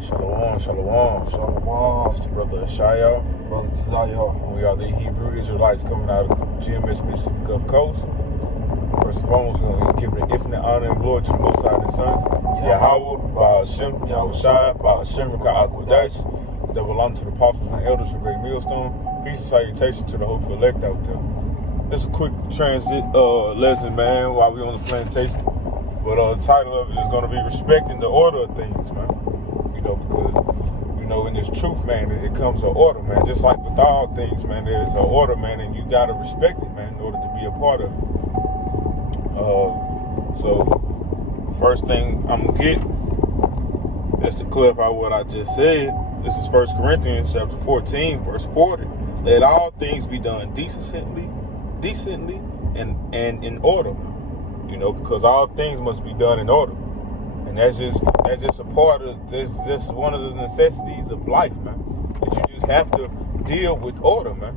Shalom, shalom. Shalom. It's the brother Ashael. Brother Tizayo. We are the Hebrew Israelites coming out of GMS Mississippi Gulf Coast. First and foremost, we're going to give the infinite honor and glory to the Most High and His Son, Yahweh, Ba'ashem, Yahushua, Ba'ashem, Raka'akwadash. Double honor to the apostles and elders of Great Millstone. Peace and salutation to the hopeful elect out there. Just a quick transit lesson, man, while we're on the plantation. But the title of it is going to be Respecting the Order of Things, man. Because, in this truth, man, it comes an order, man. Just like with all things, man, there's an order, man, and you got to respect it, man, in order to be a part of it. So, first thing I'm going to get, just to clarify what I just said, this is 1 Corinthians chapter 14, verse 40. Let all things be done decently, and in order, because all things must be done in order. And that's just a part of this. This is one of the necessities of life, man. That you just have to deal with order, man.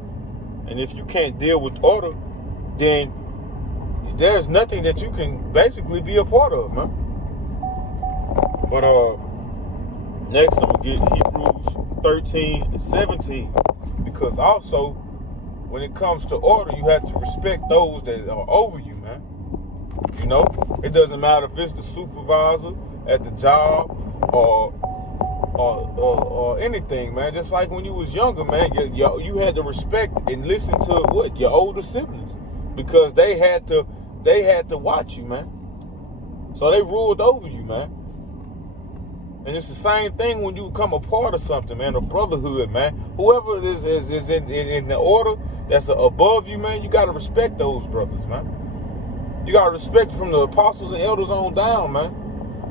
And if you can't deal with order, then there's nothing that you can basically be a part of, man. But next I'm gonna get Hebrews 13 and 17, because also when it comes to order, you have to respect those that are over you, man. It doesn't matter if it's the supervisor at the job or anything, man. Just like when you was younger, man, you had to respect and listen to your older siblings, because they had to watch you, man. So they ruled over you, man. And it's the same thing when you become a part of something, man, a brotherhood, man. Whoever is in the order that's above you, man, you got to respect those brothers, man. You got to respect from the apostles and elders on down, man.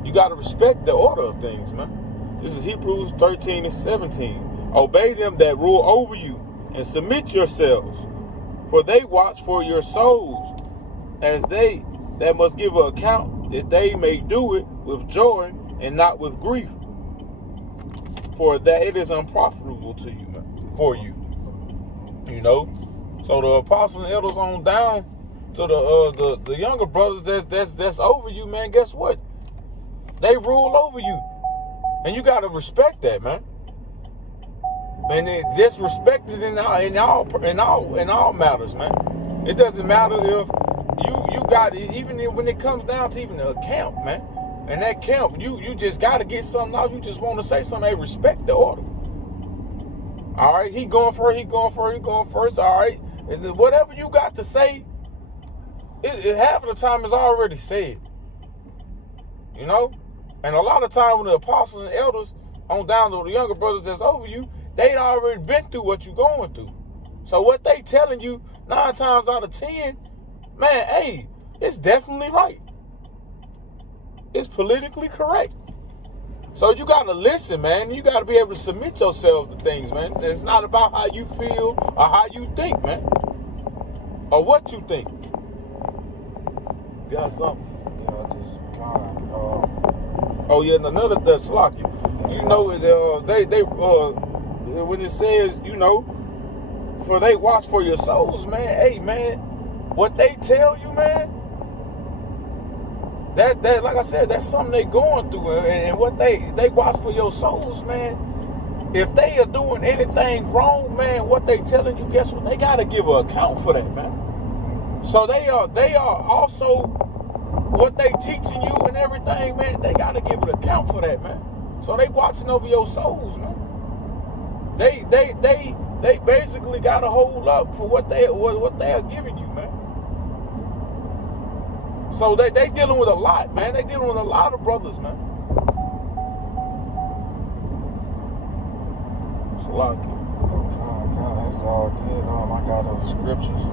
You got to respect the order of things, man. This is Hebrews 13 and 17. Obey them that rule over you and submit yourselves, for they watch for your souls, as they that must give an account, that they may do it with joy and not with grief, for that it is unprofitable to you, man, for you. So the apostles and elders on down to the younger brothers that's over you, man. Guess what? They rule over you, and you gotta respect that, man. And just respect it in all matters, man. It doesn't matter if you got it, even when it comes down to even the camp, man. And that camp, you just gotta get something out. You just want to say something. Hey, respect the order. All right, he going first. All right, is it whatever you got to say? It half of the time is already said, and a lot of time when the apostles and elders on down to the younger brothers that's over you, they'd already been through what you're going through. So what they telling you 9 times out of 10, man, hey, it's definitely right. It's politically correct. So you gotta listen, man. You gotta be able to submit yourself to things, man. It's not about how you feel or how you think, man, or what you think. Got something? Yeah, just kind. Oh yeah, and another Slocky. They when it says, for they watch for your souls, man. Hey, man, what they tell you, man, that like I said, that's something they going through, and what they watch for your souls, man. If they are doing anything wrong, man, what they telling you, guess what? They gotta give an account for that, man. So they are also what they teaching you and everything, man. They gotta give an account for that, man. So they watching over your souls, man. They basically got to hold up for what they are giving you, man. So they dealing with a lot, man. They dealing with a lot of brothers, man. It's a lot. It's all good. I got those scriptures.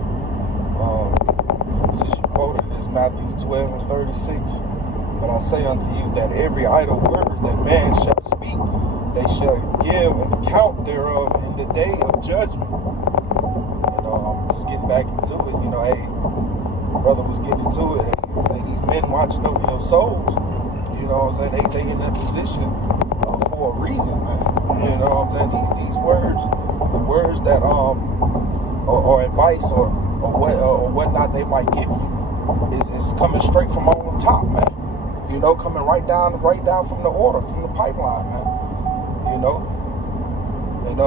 Since you quoted it, it's Matthew 12 and 36. But I say unto you that every idle word that man shall speak, they shall give an account thereof in the day of judgment. I'm just getting back into it. Hey, brother was getting into it. Hey, these men watching over your souls. They in that position for a reason, man. These words, the words that or advice or whatnot they might give you is coming straight from on the top, man. Coming right down from the order, from the pipeline, man. you know. And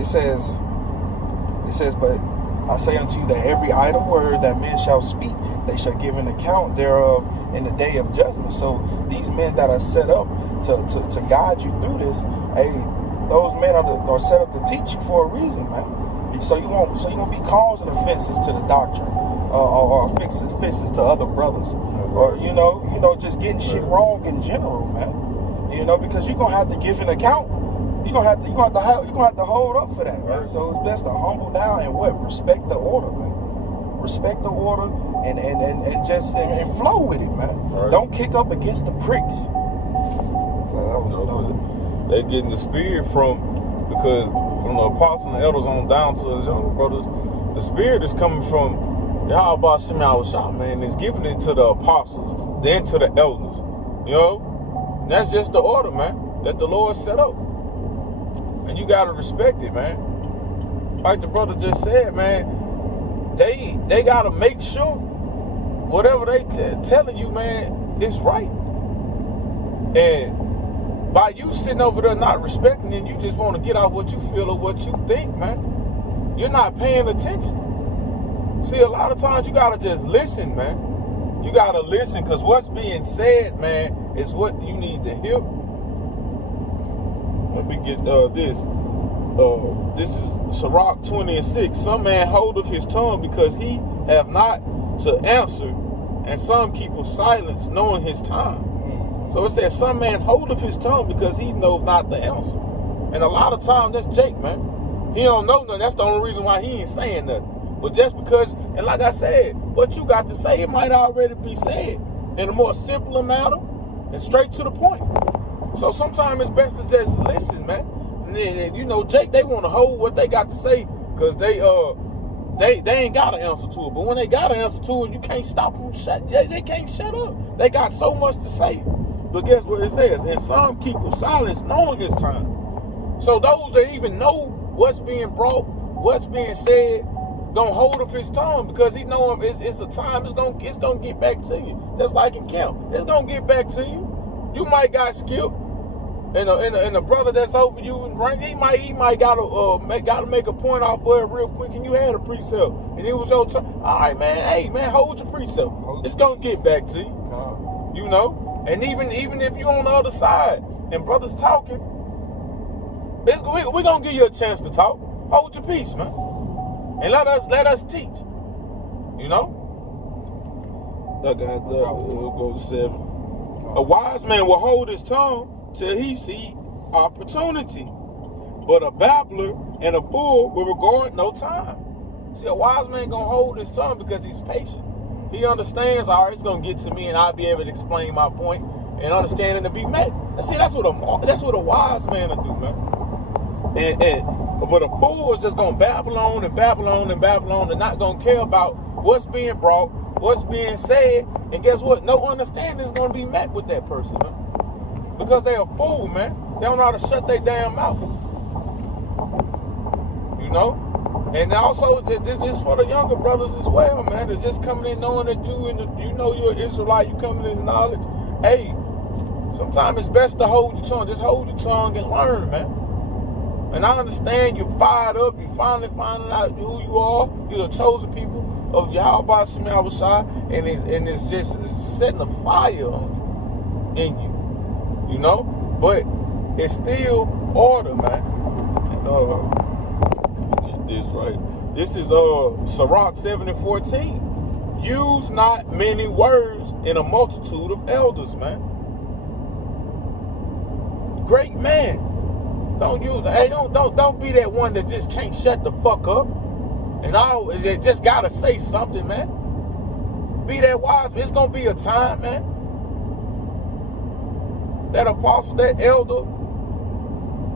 it says, but I say unto you that every idle word that men shall speak, they shall give an account thereof in the day of judgment. So these men that are set up to guide you through this, hey, those men are set up to teach you for a reason, man. So you won't be causing offenses to the doctrine, or offenses to other brothers, or you know, just getting shit wrong in general, man. You know, because you're gonna have to give an account. You're gonna have to hold up for that, man. So it's best to humble down and respect the order, man. Respect the order and just flow with it, man. Right. Don't kick up against the pricks. They getting the spirit from the apostles and the elders on down to his younger brothers. The spirit is coming from Yahweh Shem Yahushua, man. It's giving it to the apostles, then to the elders. You know, that's just the order, man, that the Lord set up. And you gotta respect it, man. Like the brother just said, man, they gotta make sure whatever they telling you, man, is right. And by you sitting over there not respecting it, you just want to get out what you feel or what you think, man. You're not paying attention. See, a lot of times you gotta just listen, man. You gotta listen, because what's being said, man, is what you need to hear. Let me get this. This is Sirach 20:6. Some man holdeth his tongue because he have not to answer, and some keepeth silence, knowing his time. So it says, some man holdeth his tongue because he knows not the answer. And a lot of times that's Jake, man. He don't know nothing. That's the only reason why he ain't saying nothing. But just because, and like I said, what you got to say, it might already be said in a more simpler manner and straight to the point. So sometimes it's best to just listen, man. And you know, Jake, they want to hold what they got to say because they ain't got an answer to it. But when they got an answer to it, you can't stop them. They can't shut up. They got so much to say. But guess what it says? And some keep silence, knowing his time. So those that even know what's being brought, what's being said, gonna hold up his tongue because he know it's a time. It's gonna get back to you. Just like in camp, it's gonna get back to you. You might got skipped, and a brother that's over you in rank, he might gotta make a point off of it real quick, and you had a precept, and it was your turn. All right, man. Hey, man, hold your precept. It's gonna get back to you. You know. And even if you're on the other side and brothers talking, we're gonna give you a chance to talk. Hold your peace, man, and let us teach. You know. We'll go to 7. A wise man will hold his tongue till he see opportunity, but a babbler and a fool will regard no time. See, a wise man gonna hold his tongue because he's patient. He understands, all right, it's gonna get to me, and I'll be able to explain my point and understand it to be met. And see, that's what a wise man will do, man. But a fool is just gonna babble on and babble on and babble on, and not gonna care about what's being brought, what's being said, and guess what? No understanding is gonna be met with that person, man. Because they're a fool, man. They don't know how to shut their damn mouth. You know? And also, this is for the younger brothers as well, man. It's just coming in knowing that you're an Israelite, you coming in knowledge. Hey, sometimes it's best to hold your tongue. Just hold your tongue and learn, man. And I understand you're fired up. You're finally finding out who you are. You're the chosen people of Yahweh Shem Yahushua, and it's just setting a fire on you, in you. You know? But it's still order, man. And, this right. This is Sirach 7:14. Use not many words in a multitude of elders, man. Great man. Don't be that one that just can't shut the fuck up. And just gotta say something, man. Be that wise. It's gonna be a time, man. That apostle, that elder,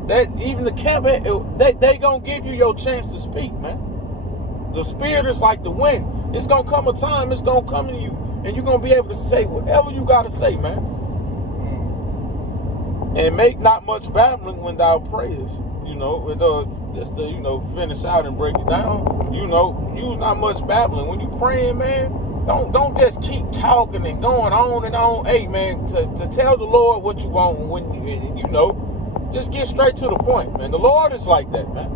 that even the camp, they gonna give you your chance to speak, man. The spirit is like the wind. It's gonna come a time, it's gonna come to you, and you're gonna be able to say whatever you gotta say, man. And make not much babbling when thou prayest. You know, just to, finish out and break it down. Use not much babbling. When you praying, man, don't just keep talking and going on and on. Hey, man, to tell the Lord what you want when Just get straight to the point, man. The Lord is like that, man.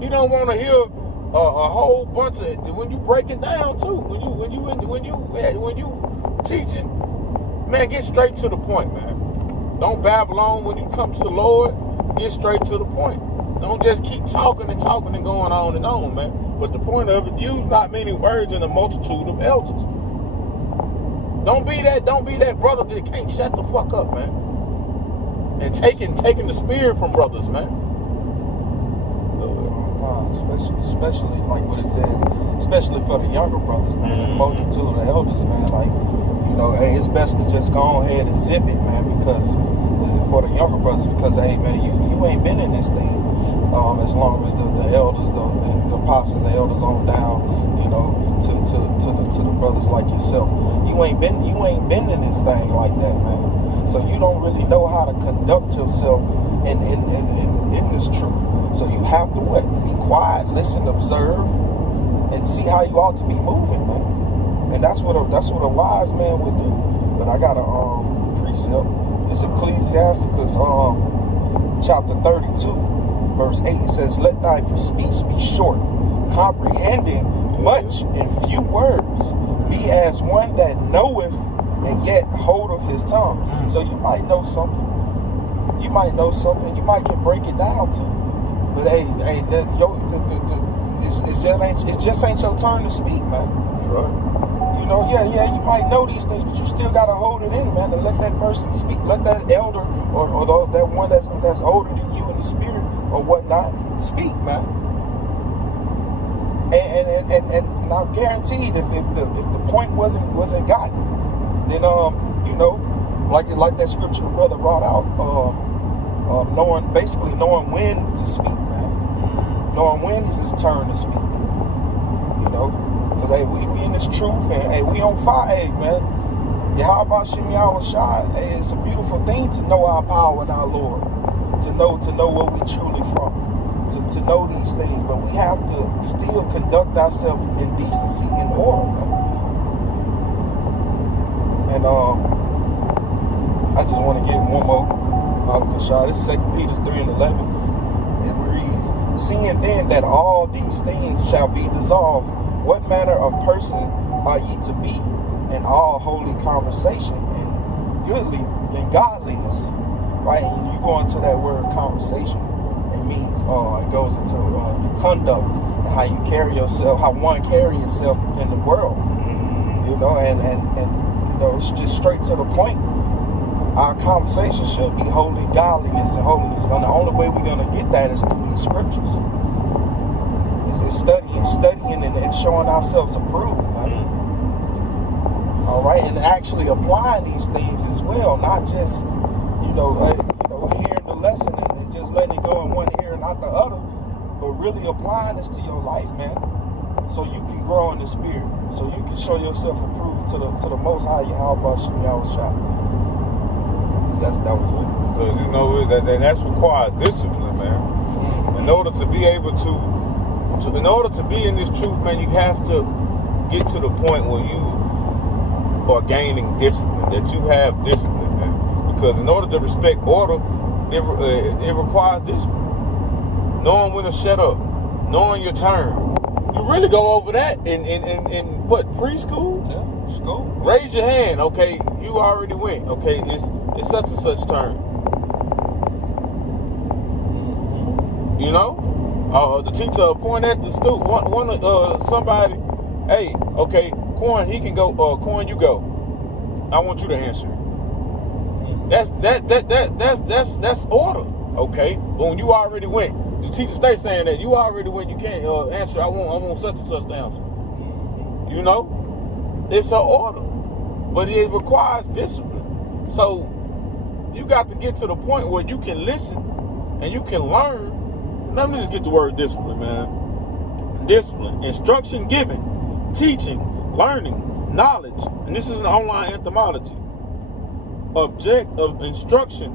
He don't want to hear a whole bunch of when you break it down too. When you teaching, man, get straight to the point, man. Don't babble on when you come to the Lord. Get straight to the point. Don't just keep talking and going on, man. But the point of it, use not many words in a multitude of elders. Don't be that brother that can't shut the fuck up, man. And taking the spirit from brothers, man. Especially like what it says, especially for the younger brothers, man. The multitude of elders, man. Like, you know, hey, it's best to just go ahead and zip it, man, because for the younger brothers, because hey, man, you ain't been in this thing as long as the elders, the apostles, the elders on down, you know, to the brothers like yourself. You ain't been in this thing like that, man. So you don't really know how to conduct yourself in this truth. So you have to what? Be quiet, listen, observe, and see how you ought to be moving, man. And that's what a wise man would do. But I got a precept. It's Ecclesiasticus chapter 32, verse 8. It says, "Let thy speech be short, comprehending much in few words. Be as one that knoweth and yet holdeth his tongue." So you might know something. You might can break it down too. But hey, it just ain't your turn to speak, man. That's right. You know, yeah, you might know these things, but you still gotta hold it in, man, and let that person speak. Let that elder or that one that's older than you in the spirit or whatnot speak, man. And I'm guaranteed if the point wasn't gotten, then you know, like that scripture the brother brought out, knowing when to speak, man. Knowing when is his turn to speak. You know, because hey, we in this truth, and hey, we on fire, hey, man. Yahweh Shem Yahweh Shai, hey, it's a beautiful thing to know our power and our Lord, to know where we truly from, to know these things, but we have to still conduct ourselves in decency and order, man. And I just want to get one more shot. This is 2 Peter 3:11. It reads, "Seeing then that all these things shall be dissolved, what manner of person are ye to be in all holy conversation and godliness?" Right? And you go into that word conversation, it means it goes into your conduct and how you carry yourself, how one carry yourself in the world. You know, and you know, it's just straight to the point. Our conversation should be holy, godliness, and holiness. And the only way we're going to get that is through these scriptures. It's studying and showing ourselves approved. Right? All right, and actually applying these things as well, not just hearing the lesson and just letting it go in one ear and not the other, but really applying this to your life, man. So you can grow in the spirit, so you can show yourself approved to the Most High Yahweh Shem Yahweh Shai. That was it. Because you know that's required discipline, man. In order to be able in order to be in this truth, man, you have to get to the point where you are gaining discipline, that you have discipline, man. Because in order to respect order, it requires discipline. Knowing when to shut up, knowing your turn. You really go over that in what, preschool? Yeah, school. Raise your hand, okay? You already went, okay? It's such and such turn. You know, the teacher point at the student, somebody. Hey, okay, Corn, he can go. Corn, you go. I want you to answer. That's order, okay? But when you already went, the teacher stay saying that you already went. You can't answer. I want such and such to answer. You know, it's an order, but it requires discipline. So you got to get to the point where you can listen and you can learn. Let me just get the word discipline, man. Discipline, instruction given, teaching, learning, knowledge, and this is an online etymology. Object of instruction.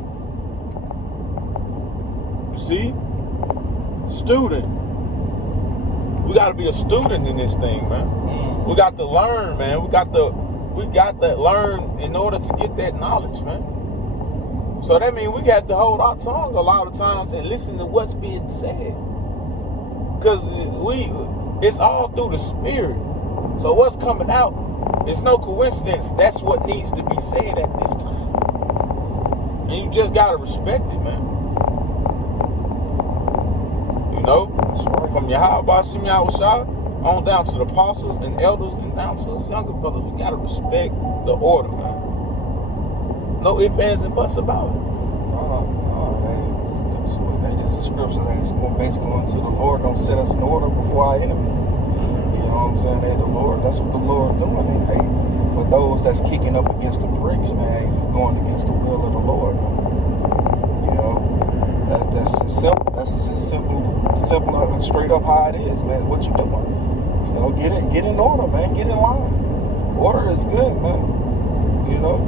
You see? Student. We got to be a student in this thing, man. We got to learn, man. We got to learn in order to get that knowledge, man. So that means we got to hold our tongue a lot of times and listen to what's being said. Because it's all through the Spirit. So what's coming out, it's no coincidence. That's what needs to be said at this time. And you just got to respect it, man. You know? From Yahweh Shem Yahushua on down to the apostles and elders and down to us younger brothers, we got to respect the order, man. No ifs, ands, and buts about it. Just the scripture that's basically unto the Lord don't set us in order before our enemies. You know what I'm saying? Hey, the Lord, that's what the Lord doing. And hey, for those that's kicking up against the bricks, man, you going against the will of the Lord. You know, that's just simple. That's just simple, straight up how it is, man. What you doing? You know, get in order, man. Get in line. Order is good, man. You know.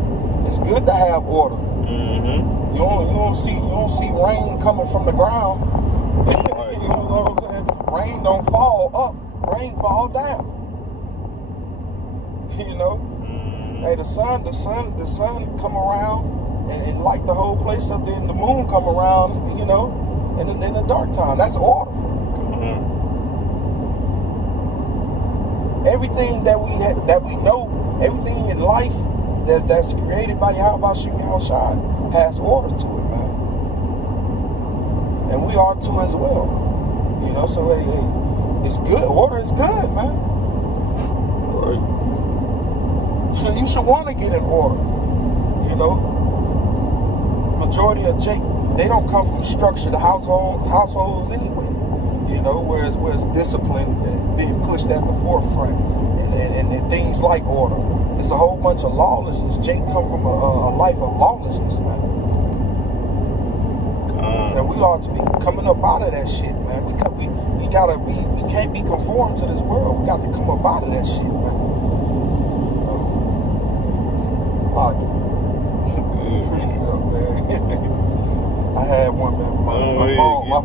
It's good to have order. Mm-hmm. You don't see rain coming from the ground. Right. You know what I'm saying? Rain don't fall up. Rain fall down. You know? Mm-hmm. Hey, the sun come around and light the whole place up. Then the moon come around. You know, in the dark time. That's order. Mm-hmm. Everything that we know, everything in life that's created by Yahweh Shem Yahushua has order to it, man. And we are too as well. You know, so hey, it's good. Order is good, man. Right. You should want to get in order. You know, majority of they don't come from structured households anyway. You know, whereas discipline being pushed at the forefront and things like order. It's a whole bunch of lawlessness. Jake come from a life of lawlessness, man. And we ought to be coming up out of that shit, man. We can't be conformed to this world. We got to come up out of that shit, man. Man. I had one, man. My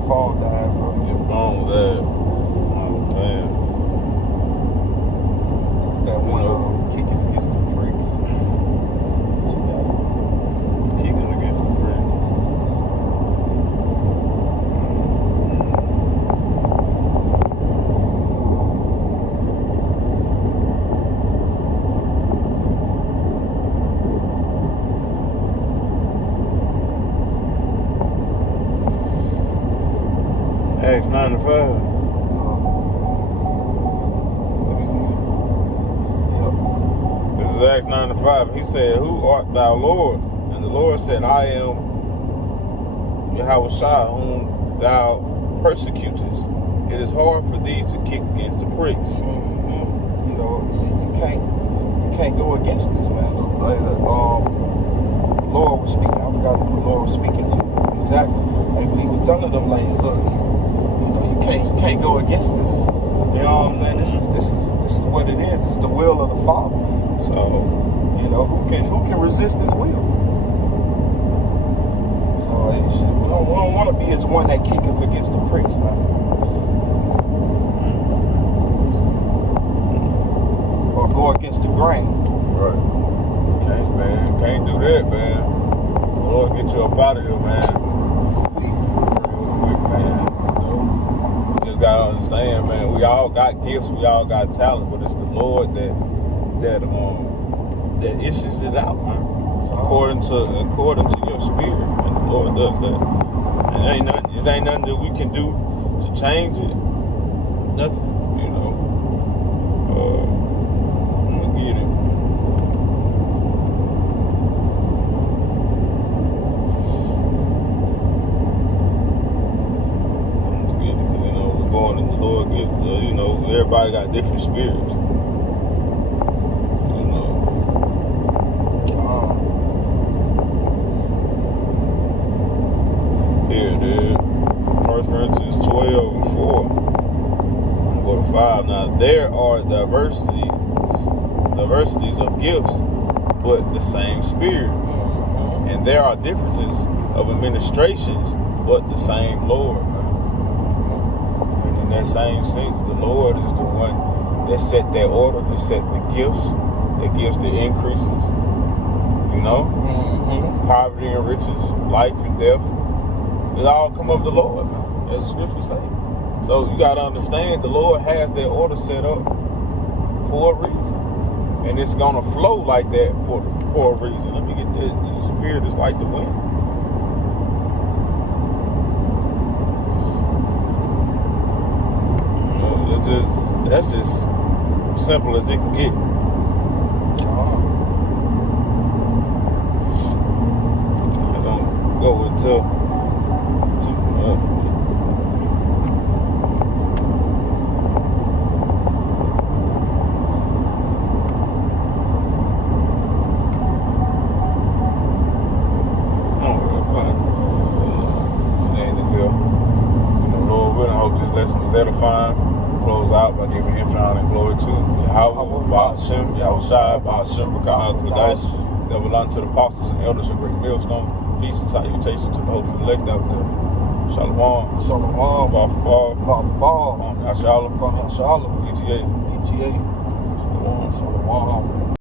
phone died, bro. Your phone died. Oh, man. That one kicking against the bricks. Kicking against the bricks. Acts 9 to 5. Acts 9 to 5. He said, "Who art thou, Lord?" And the Lord said, "I am Yahushua, whom thou persecutest. It is hard for thee to kick against the pricks." Mm-hmm. You know, you can't go against this, man. Lord was speaking. I forgot who the Lord was speaking to exactly. Like, he was telling them, like, look, you know, you can't go against this. You know what I'm saying? This is what it is. It's the will of the Father. So, you know, who can resist His will? So hey, shit, we don't want to be as one that kicketh against the pricks, man. Or go against the grain. right. Can't do that, man. The Lord get you up out of here, man. Real quick, man. You know, we just gotta understand, man. We all got gifts, we all got talent, but it's the Lord that issues it out, man. According to your spirit, and the Lord does that. And it ain't nothing that we can do to change it. Nothing, you know. I'm gonna get it. Because you know we're going, and the Lord get. You know, everybody got different spirits. Here it is. 1 Corinthians 12 and 4. I'm going to go to 5. Now, there are diversities of gifts, but the same Spirit. And there are differences of administrations, but the same Lord. And in that same sense, the Lord is the one that set that order, that set the gifts, that gives the increases. You You know, Mm-hmm. poverty and riches, life and death, it all come of the Lord, man, as the scriptures say. So you gotta understand, the Lord has that order set up for a reason, and it's gonna flow like that for a reason. Let me get that. The Spirit is like the wind. You know, that's just simple as it can get. I don't go until lesson was edifying. Close out by giving him honor and glory to Yahweh, Ba'ashem, Yahushai, Ba'ashem, B'Kah, B'Dash, that belong to the apostles and elders of Great Millstone. Peace and salutation to the hopeful elect out there. Shalom. Shalom. Ball for ball. Ball for ball. Yashalom. Yashalom. DTA. DTA. Shalom. Shalom.